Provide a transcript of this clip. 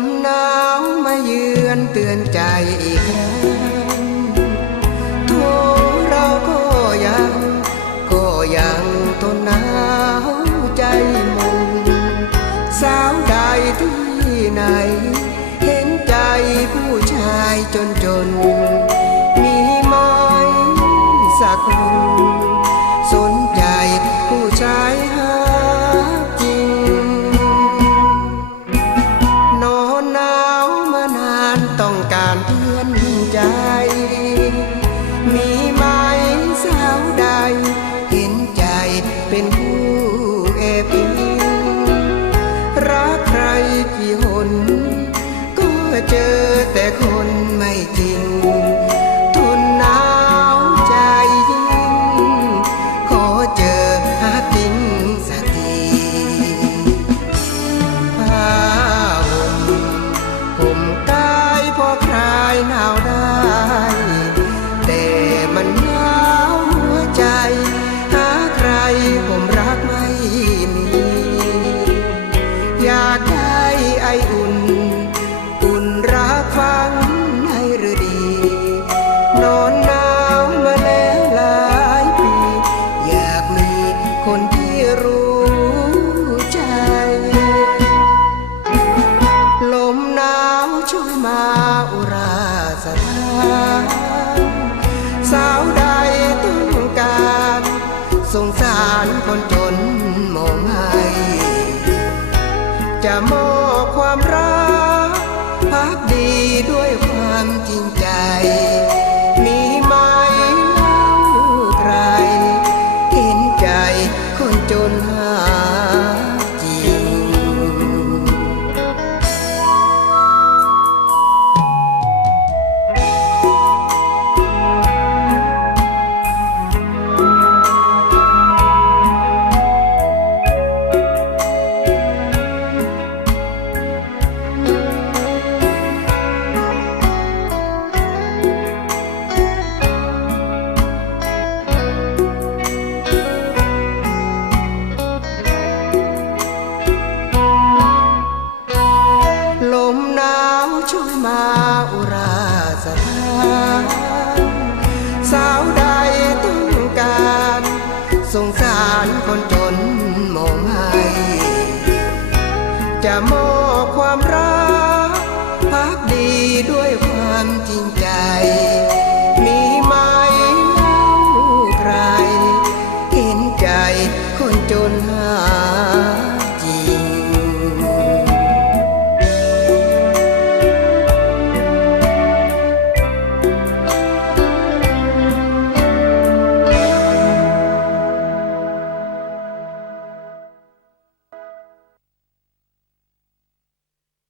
มหนาวมาเยือนเตือนใจอีกครั้งโทเราก็ยัง ก็ยังทนหนาวใจมุงสาวใดที่ไหน เห็นใจผู้ชายจนจน มีไหมสักคน กี่หนก็เจอแต่คนไม่จริง ให้จะมอบความรักพักดีด้วยความจริงใจ มีไหมใครเห็นใจคนจนหา มาอุราสถานสาวใดต้องการสงสารคนจนมองไห้จะมอบความรักพักดีด้วยความจริงใจ มีไหมเล่าใครเห็นใจคนจน